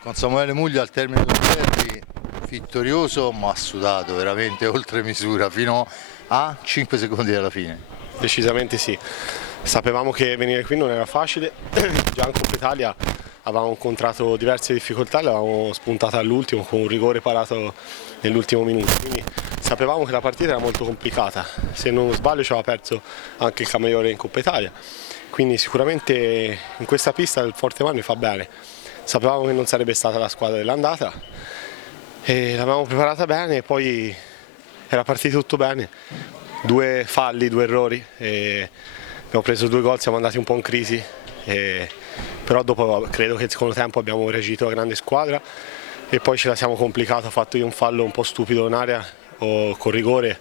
Con Samuele Muglia al termine del derby vittorioso ma sudato veramente oltre misura fino a 5 secondi dalla fine. Decisamente sì, sapevamo che venire qui non era facile, già in Coppa Italia avevamo incontrato diverse difficoltà, l'avevamo spuntata all'ultimo con un rigore parato nell'ultimo minuto, quindi sapevamo che la partita era molto complicata, se non sbaglio ci aveva perso anche il Camaiore in Coppa Italia, quindi sicuramente in questa pista il Forte Marmi fa bene, sapevamo che non sarebbe stata la squadra dell'andata e l'avevamo preparata bene e poi era partito tutto bene, 2 falli, 2 errori, e abbiamo preso 2 gol, siamo andati un po' in crisi, però dopo credo che il secondo tempo abbiamo reagito a grande squadra e poi ce la siamo complicata, ho fatto io un fallo un po' stupido in area con rigore,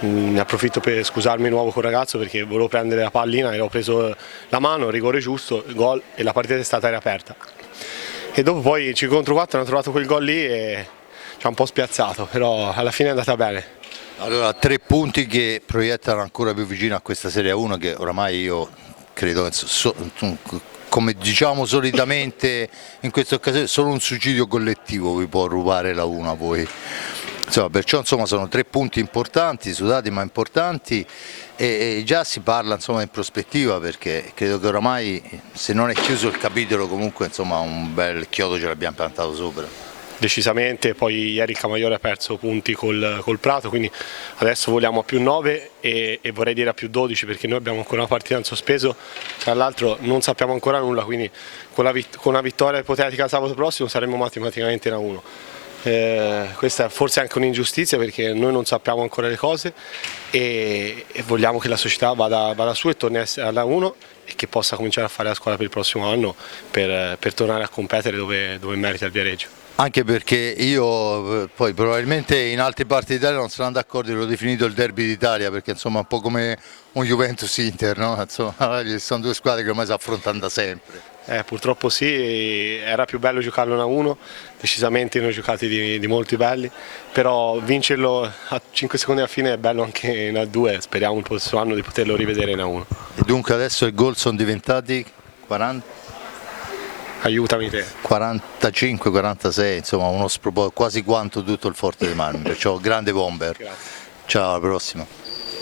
ne approfitto per scusarmi di nuovo col ragazzo perché volevo prendere la pallina e ho preso la mano, rigore giusto, gol e la partita è stata riaperta. E dopo poi 5 contro 4 hanno trovato quel gol lì e ci ha un po' spiazzato, però alla fine è andata bene. Allora 3 punti che proiettano ancora più vicino a questa Serie 1 che oramai io credo che come diciamo solitamente in questa occasione solo un suicidio collettivo vi può rubare la 1 a voi. Insomma, perciò sono 3 punti importanti, sudati ma importanti e già si parla insomma in prospettiva perché credo che oramai se non è chiuso il capitolo comunque insomma un bel chiodo ce l'abbiamo piantato sopra. Decisamente, poi ieri il Camaiore ha perso punti col Prato, quindi adesso vogliamo a più 9 e vorrei dire a più 12 perché noi abbiamo ancora una partita in sospeso, tra l'altro non sappiamo ancora nulla, quindi con una vittoria ipotetica sabato prossimo saremmo matematicamente in A1. Questa è forse anche un'ingiustizia perché noi non sappiamo ancora le cose e vogliamo che la società vada su e torni alla 1 e che possa cominciare a fare la squadra per il prossimo anno per tornare a competere dove merita il Viareggio. Anche perché io poi probabilmente in altre parti d'Italia non saranno d'accordo, l'ho definito il derby d'Italia perché insomma è un po' come un Juventus-Inter, no? Insomma, sono 2 squadre che ormai si affrontano da sempre. Purtroppo sì, era più bello giocarlo in A1, decisamente ne ho giocati di molti belli, però vincerlo a 5 secondi alla fine è bello anche in A2, speriamo il prossimo anno di poterlo rivedere in A1. E dunque adesso i gol sono diventati 40? Aiutami te. 45, 46, insomma uno sproposito quasi quanto tutto il Forte dei Marmi, perciò grande bomber. Grazie. Ciao, alla prossima.